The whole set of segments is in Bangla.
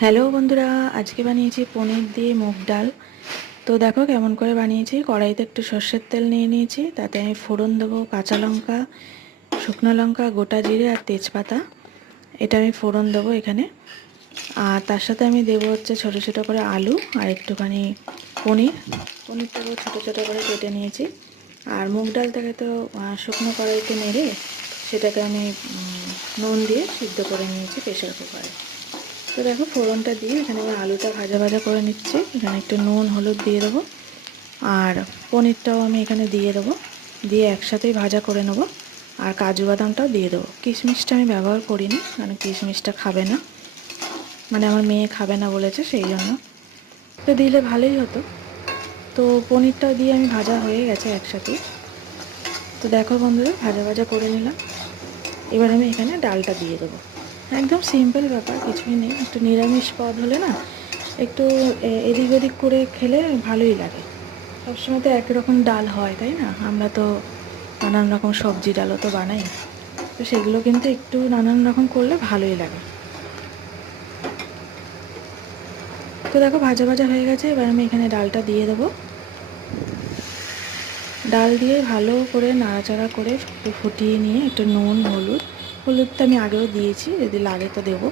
হ্যালো বন্ধুরা, আজকে বানিয়েছি পনির দিয়ে মুগ ডাল। তো দেখো কেমন করে বানিয়েছি। কড়াইতে একটু সর্ষের তেল নিয়ে নিয়েছি, তাতে আমি ফোড়ন দেবো কাঁচা লঙ্কা, শুকনো লঙ্কা, গোটা জিরে আর তেজপাতা। এটা আমি ফোড়ন দেবো এখানে। আর তার সাথে আমি দেবো হচ্ছে ছোটো ছোটো করে আলু আর একটুখানি পনিরটাকেও ছোটো ছোটো করে কেটে নিয়েছি। আর মুগ ডালটাকে তো শুকনো কড়াইতে নেড়ে সেটাকে আমি নুন দিয়ে সিদ্ধ করে নিয়েছি প্রেশার কুকারে। তো দেখো ফোড়নটা দিয়ে এখানে আমি আলুটা ভাজা ভাজা করে নিচ্ছি। এখানে একটু নুন হলুদ দিয়ে দেবো, আর পনিরটাও আমি এখানে দিয়ে দেবো, দিয়ে একসাথেই ভাজা করে নেবো। আর কাজু বাদামটাও দিয়ে দেবো। কিশমিশটা আমি ব্যবহার করিনি, কারণ কিশমিশটা খাবে না, মানে আমার মেয়ে খাবে না বলেছে, সেই জন্য। তো দিলে ভালোই হতো। তো পনিরটাও দিয়ে আমি ভাজা হয়ে গেছে একসাথেই। তো দেখো বন্ধুরা, ভাজা ভাজা করে নিলাম। এবার আমি এখানে ডালটা দিয়ে দেবো। একদম সিম্পল ব্যাপার, কিছুই নেই। একটু নিরামিষ পদ হলে না একটু এদিক ওদিক করে খেলে ভালোই লাগে। সবসময় তো একরকম ডাল হয়, তাই না? আমরা তো নানান রকম সবজি ডালও তো বানাই। তো সেগুলো কিন্তু একটু নানান রকম করলে ভালোই লাগে। তো দেখো ভাজা ভাজা হয়ে গেছে। এবার আমি এখানে ডালটা দিয়ে দেবো। ডাল দিয়ে ভালো করে নাড়াচাড়া করে একটু ফুটিয়ে নিয়ে একটু নুন হলুদটা আমি আগেও দিয়েছি, যদি লাগে তো দেবো।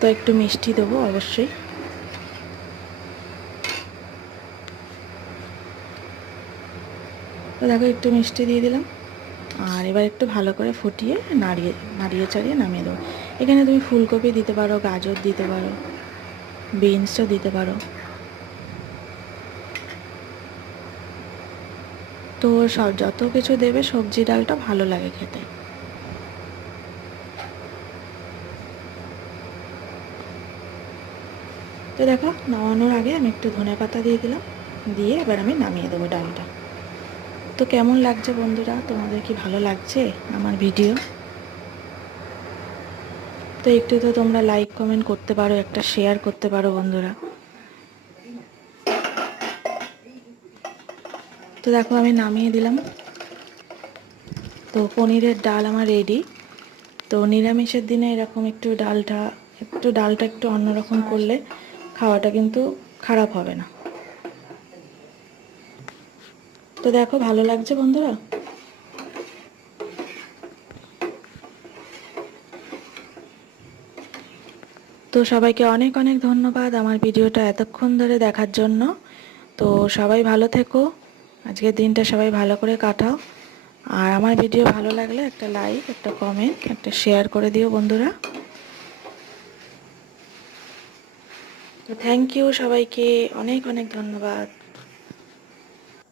তো একটু মিষ্টি দেবো অবশ্যই। তো দেখো একটু মিষ্টি দিয়ে দিলাম। আর এবার একটু ভালো করে ফুটিয়ে নাড়িয়ে নাড়িয়ে চাড়িয়ে নামিয়ে দেবো। এখানে তুমি ফুলকপি দিতে পারো, গাজর দিতে পারো, বিনসও দিতে পারো। তো সব যত কিছু দেবে সবজি ডালটা ভালো লাগে খেতে। তো দেখো নামানোর আগে আমি একটু ধনেপাতা দিয়ে দিলাম, দিয়ে এবার আমি নামিয়ে দেবো ডালটা। তো কেমন লাগছে বন্ধুরা, তোমাদের কি ভালো লাগছে আমার ভিডিও? তো একটু তো তোমরা লাইক কমেন্ট করতে পারো, একটা শেয়ার করতে পারো বন্ধুরা। তো দেখো আমি নামিয়ে দিলাম। তো পনিরের ডাল আমার রেডি। তো নিরামিষের দিনে এরকম ডালটা একটু অন্যরকম করলে খাওয়াটা কিন্তু খারাপ হবে না। তো দেখো ভালো লাগছে বন্ধুরা। তো সবাইকে অনেক অনেক ধন্যবাদ আমার ভিডিওটা এতক্ষণ ধরে দেখার জন্য। তো সবাই ভালো থেকো, আজকের দিনটা সবাই ভালো করে কাটাও। আর আমার ভিডিও ভালো লাগলে একটা লাইক, একটা কমেন্ট, একটা শেয়ার করে দিও বন্ধুরা। তো থ্যাংক ইউ সবাইকে, অনেক অনেক ধন্যবাদ।